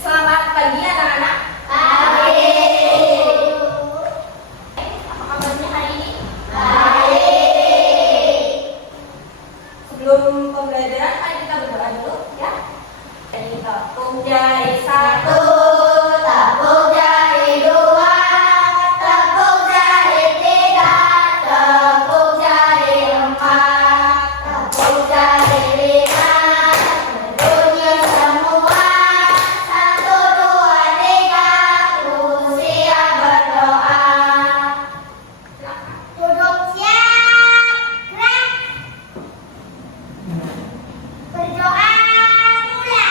Selamat pagi anak-anak. Pagi. Apa kabarnya hari ini? Baik. Sebelum pembelajaran, mari kita berdoa dulu ya. Jadi tepung jari satu, Tepuk jari dua, tepuk jari tiga, tepuk jari empat, tepuk jari lima, berbunyi semua. 1, 2, 3, siap berdoa. Duduk siap, gerak. Berdoa mulai.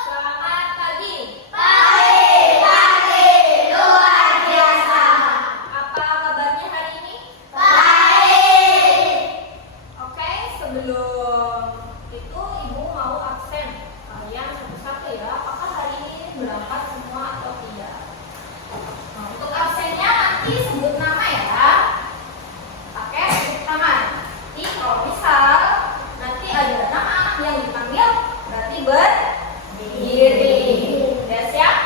selamat pagi. Apa kabarnya hari ini? Oke, sebelum itu Ibu mau absen kalian satu-satu ya. Apakah hari ini berangkat semua atau tidak? Nah, untuk absennya nanti sebut nama ya. Oke, sebut nama. Nanti kalau misal nanti ada nama yang dipanggil, berarti berdiri. Udah siap?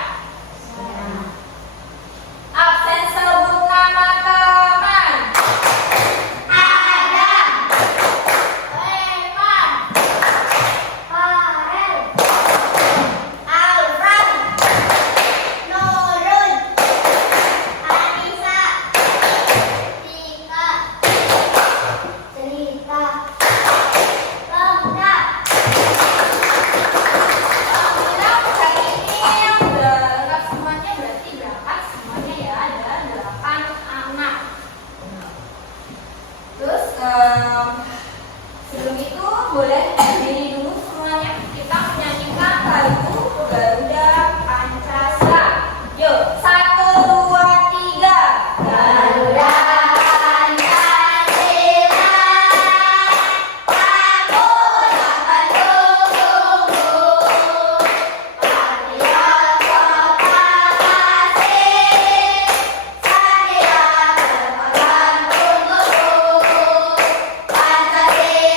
Absen sebut nama teman. Alhamdulillah hari ini yang udah lengkap semuanya berarti berangkat semuanya ya, ada 8 anak. Terus sebelum itu boleh berdiri dulu semuanya. Kita menyanyikan lagu Garuda Pancasila. Yuk, 1, 2, 3. Garuda Pancasila, kamu yang tunggu-tunggu, patriot proklamasi, Satria berpegang teguh, Pancasila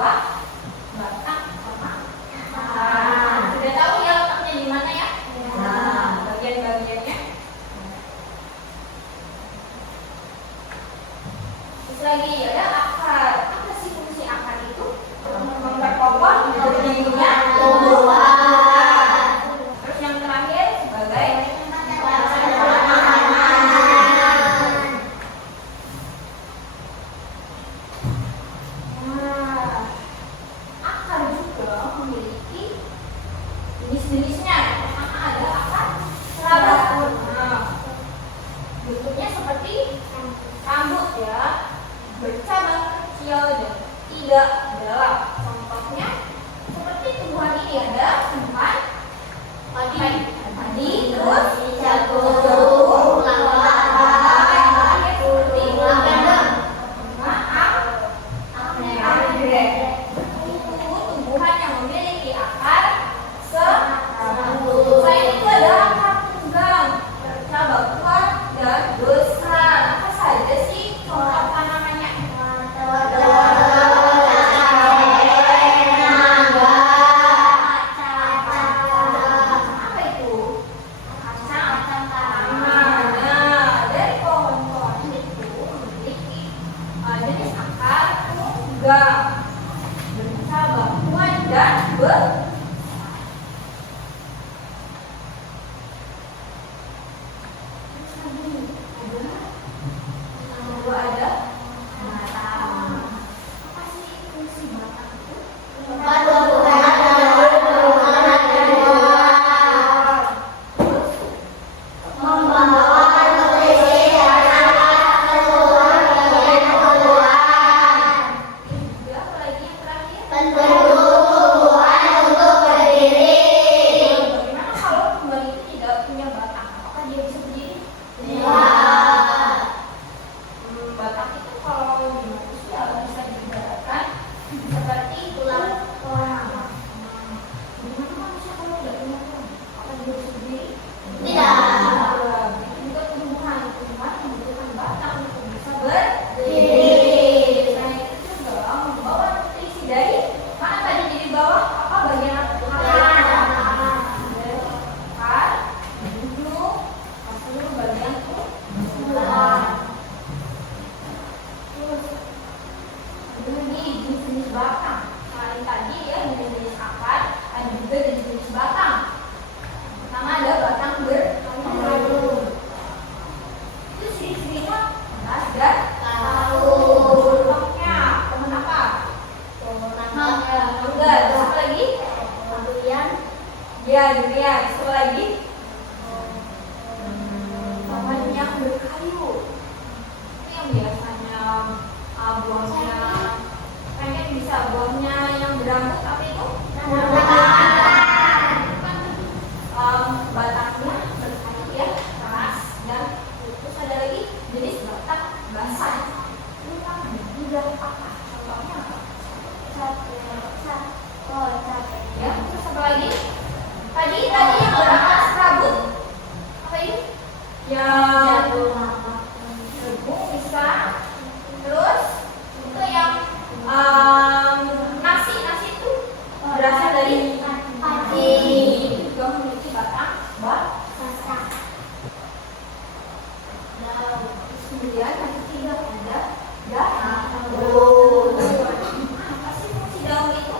dua batang sama akar. Sudah tahu ya letaknya di mana ya? Bagian-bagiannya. Terus lagi ada akar. Apa sih fungsi akar itu? Memperkokoh berdirinya tumbuhan. Terus yang terakhir sebagai akar juga memiliki jenis-jenisnya. Pertama ada akar serabut. Bentuknya seperti rambut ya, bercabang kecil dan tidak dalam. Contohnya seperti tumbuhan ini ada tumbuhan padi, terus jagung, tumbuhan yang memiliki akar serabut. Selain itu ada akar tunggang, bercabang kuat dan besar. Apa saja sih contoh tanamannya? Apa itu? Kacang tanah. Nah, dari pohon-pohon itu memiliki jenis akar tunggang, bercabang kuat dan besar. Ada batang. Apa sih fungsi batang itu? Apa lagi yang terakhir? Bagaimana kalau tumbuhan itu tidak punya batang? Apakah dia bisa berdiri? Batang itu kalau di manusia bisa diibaratkan seperti tulang orang. Gimana manusia kalau tidak punya tulang? Apakah dia bisa berdiri? Begitu juga tumbuhan yang membutuhkan batang untuk bisa berdiri. Selain itu juga membawa nutrisi dari mana tadi di bawah? Apa bagian akar? Akar, bulu, seluruh bagian tulang. Terus ada lagi jenis-jenis batang. Selain tadi ya jenis-jenis akar, ada juga jenis-jenis batang. Pertama ada batang berkalung. Itu ciri-cirinya ada contohnya pohon apa? Mangga. Terus apa lagi? Ya, durian. Satu lagi pohon yang berkayu. Itu yang biasanya buahnya pengen bisa buahnya yang berambut. Apa itu? Batangnya berkayu ya, keras dan terus ada lagi jenis batang basah. Tulang dan tidak apa? Contohnya apa? Ya, terus apa lagi? Tadi yang berakar serabut. Apa ini? Ya, jagung bisa. Terus itu yang nasi itu berasal dari padi. Juga memiliki batang basah. Terus kemudian yang ketiga ada daun. Apa sih fungsi daun itu?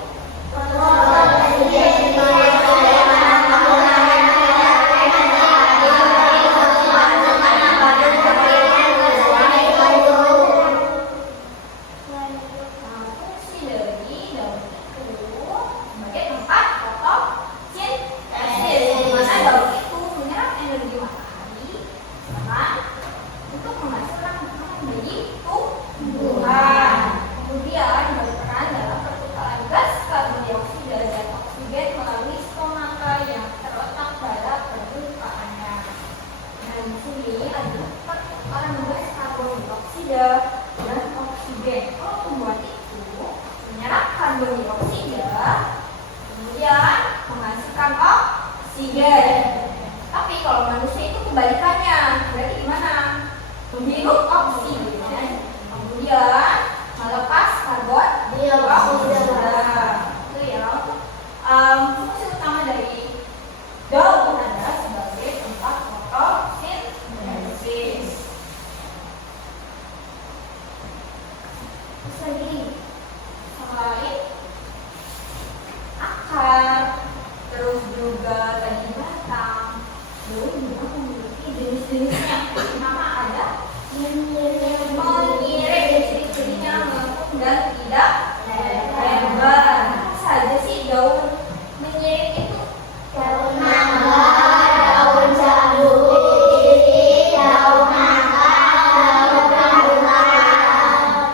Dan oksigen. Kalau tumbuhan itu menyerap karbon dioksida, kemudian menghasilkan oksigen. Tapi kalau manusia itu kebalikannya, berarti gimana? Menghirup oksigen, kemudian melepas karbon Itu ya. Fungsi utama dari daun adalah sebagai tempat fotosintesis. Terus lagi sama lain akar, terus juga tadi batang. Daun juga memiliki jenis-jenisnya. Pertama ada mengirim, ciri-cirinya melengkung dan tidak lebar. Apa saja sih daun menyirik itu? Daun mangga, daun jambu, daun nangka, daun rambutan.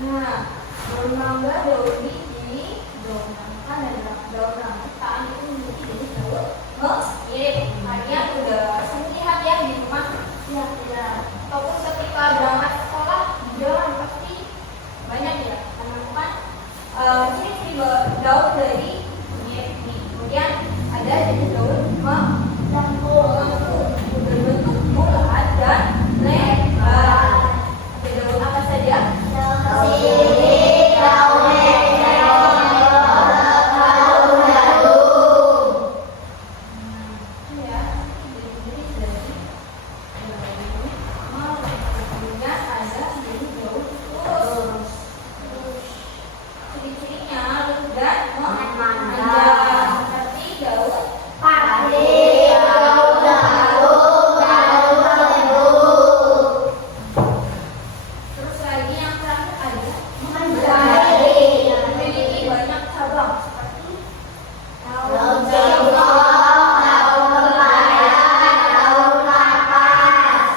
Nah, daun mangga, daun biji, daun nangka, dan daun rambutan itu memiliki jenis daun menyirik. Kalian udah sering lihat ya di rumah? Ya, ya. Ataupun ketika berangkat sekolah di jalan pasti banyak ya menemukan ciri-ciri daun dari menyirik ini. Kemudian ada jenis daun melengkung, berbentuk bulat dan lebar. Ada daun apa saja? Daun sirih, daun melon, daun jagung. Ya, jenis dari daun kemudian ada jenis daun terus. Ciri-cirinya lembut dan memanjang seperti daun Padi, daun jagung, daun tebu. Terus lagi yang terakhir ada Menjadi memiliki banyak cabang seperti daun singkong, daun pepaya, daun kapas.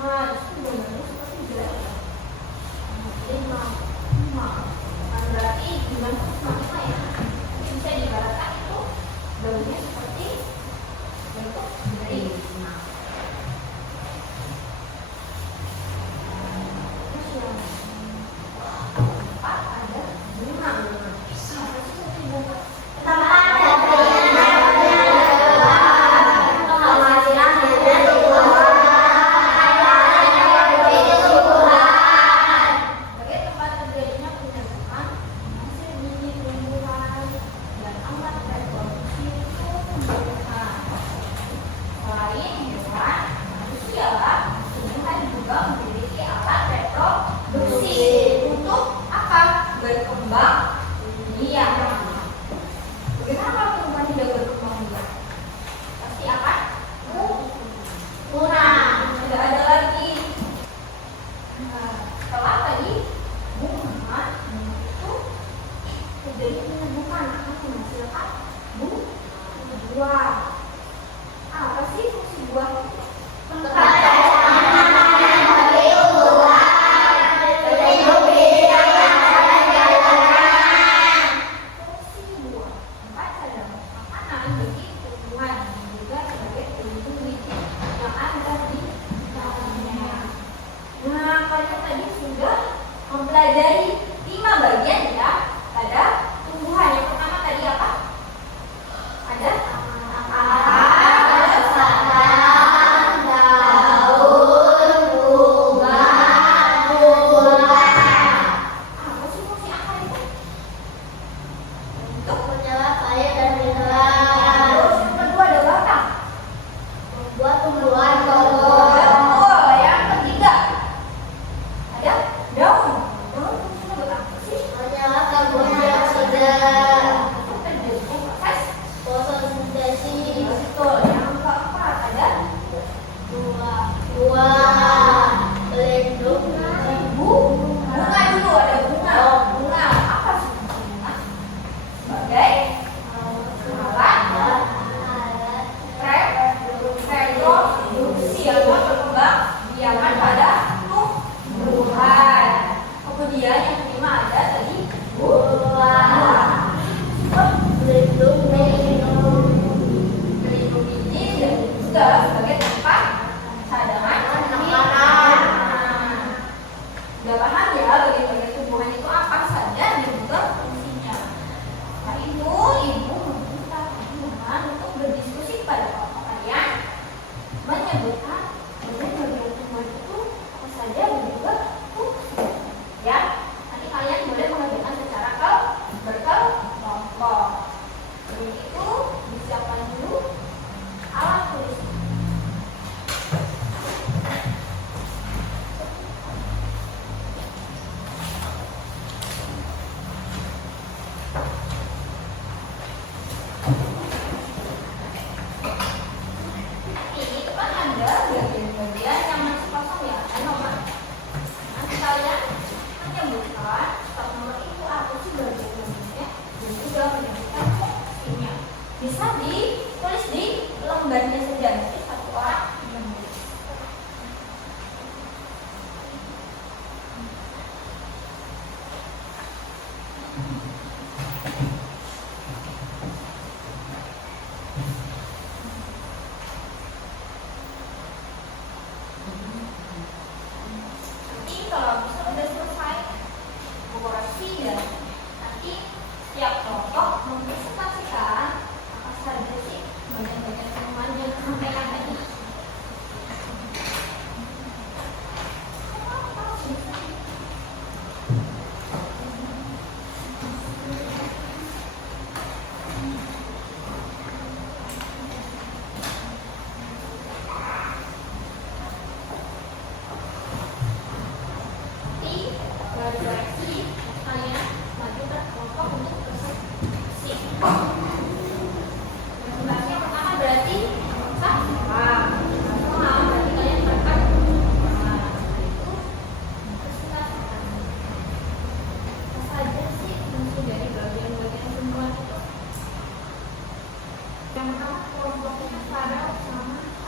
nah, itu benarnya seperti jelas. Lima, bukan berarti dibentuk sama ya. Bisa diibaratkan itu daunnya seperti bentuk dari Terus yang keempat ada bunga. Apa sih arti bunga? Tempat terjadinya tumbuhan, penghasilan dari tumbuhan, dari tumbuhan. Sebagai tempat terjadinya penyerbukan hasil biji tumbuhan dan alat reproduksi tumbuhan. Selain hewan, manusia, tumbuhan juga memiliki alat reproduksi untuk apa? Berkembang biak. Bagaimana kalau tumbuhan tidak berkembang biak? Pasti akan Punah. tidak ada lagi. Nah, setelah tadi bunga itu terjadi penyembuhan akan menghasilkan buah. Apa sih fungsi buah? Tempat terjadinya bagi tumbuhan, berhidup di dalam jalanan. Fungsi buah tempat cadangan makanan bagi tumbuhan dan juga sebagai pelindung biji yang ada di dalamnya. Nah, kalian tadi sudah mempelajari 5 bagian ya pada tumbuhan. Yang pertama tadi apa? Ada Akar, batang, daun, bunga, buah. apa sih fungsi akar itu? Untuk Menyerap air dan mineral. terus yang kedua ada batang. Membuat tumbuhan kokoh. Betul. Yang ketiga ada daun. Daun fungsinya buat apa sih? Menyerap karbon dioksida. Terjadinya proses Fotosintesis. betul. Yang keempat ada Buah. Pelindung. bunga dulu. Ada bunga. Bunga apa sih bunga? Sebagai alat reproduksi atau berkembang biakan pada tumbuhan. Kemudian yang kelima ada tadi Buah. Pelindung. pelindung biji dan juga sebagai tempat cadangan Makanan. Udah paham ya bagian-bagian tumbuhan itu apa saja dan juga fungsinya. Nah, ibu meminta teman-teman untuk berdiskusi pada kelompok kalian menyebutkan bagian-bagian tumbuhan itu apa saja dan juga fungsinya. Ya, nanti kalian boleh mengerjakan secara kelompok.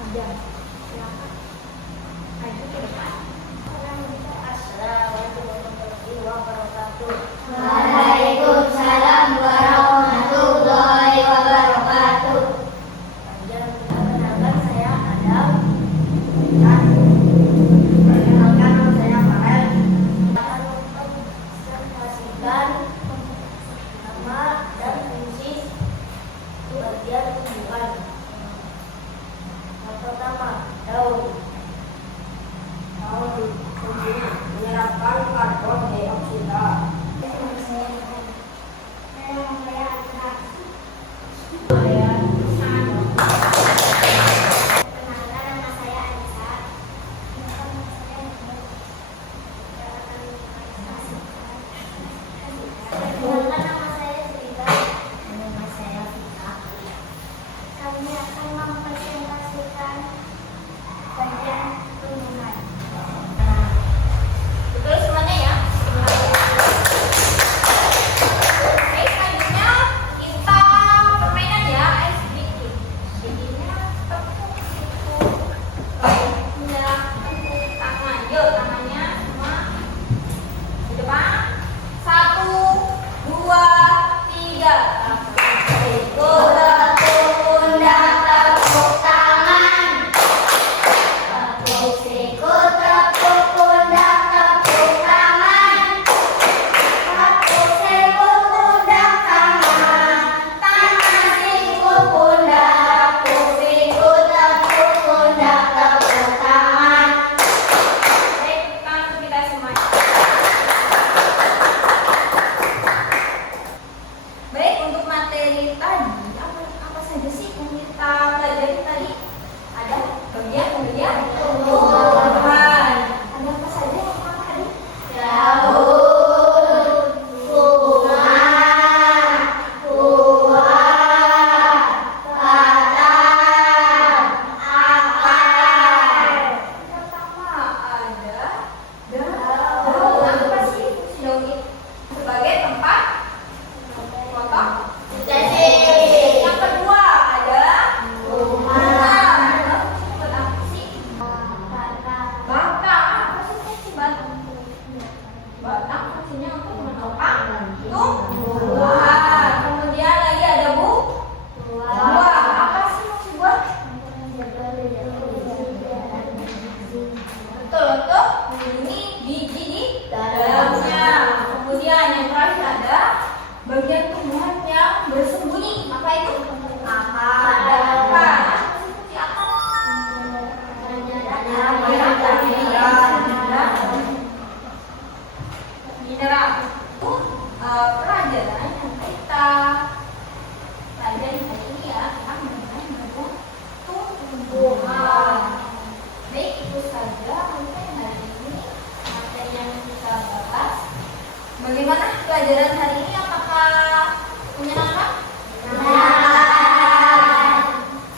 panjang. Silakan. Maju ke depan. Assalamualaikum warahmatullahi wabarakatuh. Waalaikumsalam warahmatullahi wabarakatuh. Perkenalkan saya Adam. Dan perkenalkan saya Farel. Pastikan nama dan fungsi bagian tumbuhan. Yang pertama, daun. Daun menyerapkan karbon dioksida. Kami akan mempresentasikan bagian tumbuhan. Betul semuanya ya. Oke, selanjutnya kita permainan ya, ice breaking. Jadinya tepuk siku, pindah tepuk tangan. Yuk, tangannya semua di depan. 1, 2, 3. Tepuk pundak, tepuk tangan. Tepuk siku, tepuk pundak, tepuk tangan. Tepuk siku, pundak, tangan. Tangan, siku, pundak. Tepuk siku, tepuk pundak, tepuk tangan. Baik, tangan kita semua. Baik, untuk materi tadi apa saja sih yang kita pelajari tadi? Ada bagian tumbuhan. Ada apa saja yang pertama tadi? Daun, bunga, buah, batang, akar. Pertama ada daun. Apa sih fungsi daun itu? Sebagai tempat fotosintesa. Yang kedua ada bunga. Fungsinya buat apa sih? Batang. Apa sih fungsi batang? Batang fungsinya untuk menopang tumbuhan. Kemudian lagi ada buah. Apa sih fungsi buah? Betul, untuk melindungi biji di dalamnya. Kemudian yang terakhir ada bagian tumbuhan yang bersembunyi. Apa itu? Akar. Ada akar. Apa sih fungsi akar? Mineral. Itu pelajaran yang kita pelajari hari ini ya, tentang mengenai bagian tumbuhan. Baik, itu saja untuk hari ini materi yang kita bahas. Bagaimana pelajaran hari ini? Apakah menyenangkan?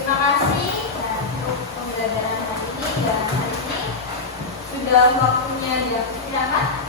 Terima kasih untuk pembelajaran hari ini, dan hari ini sudah waktunya dipersilakan.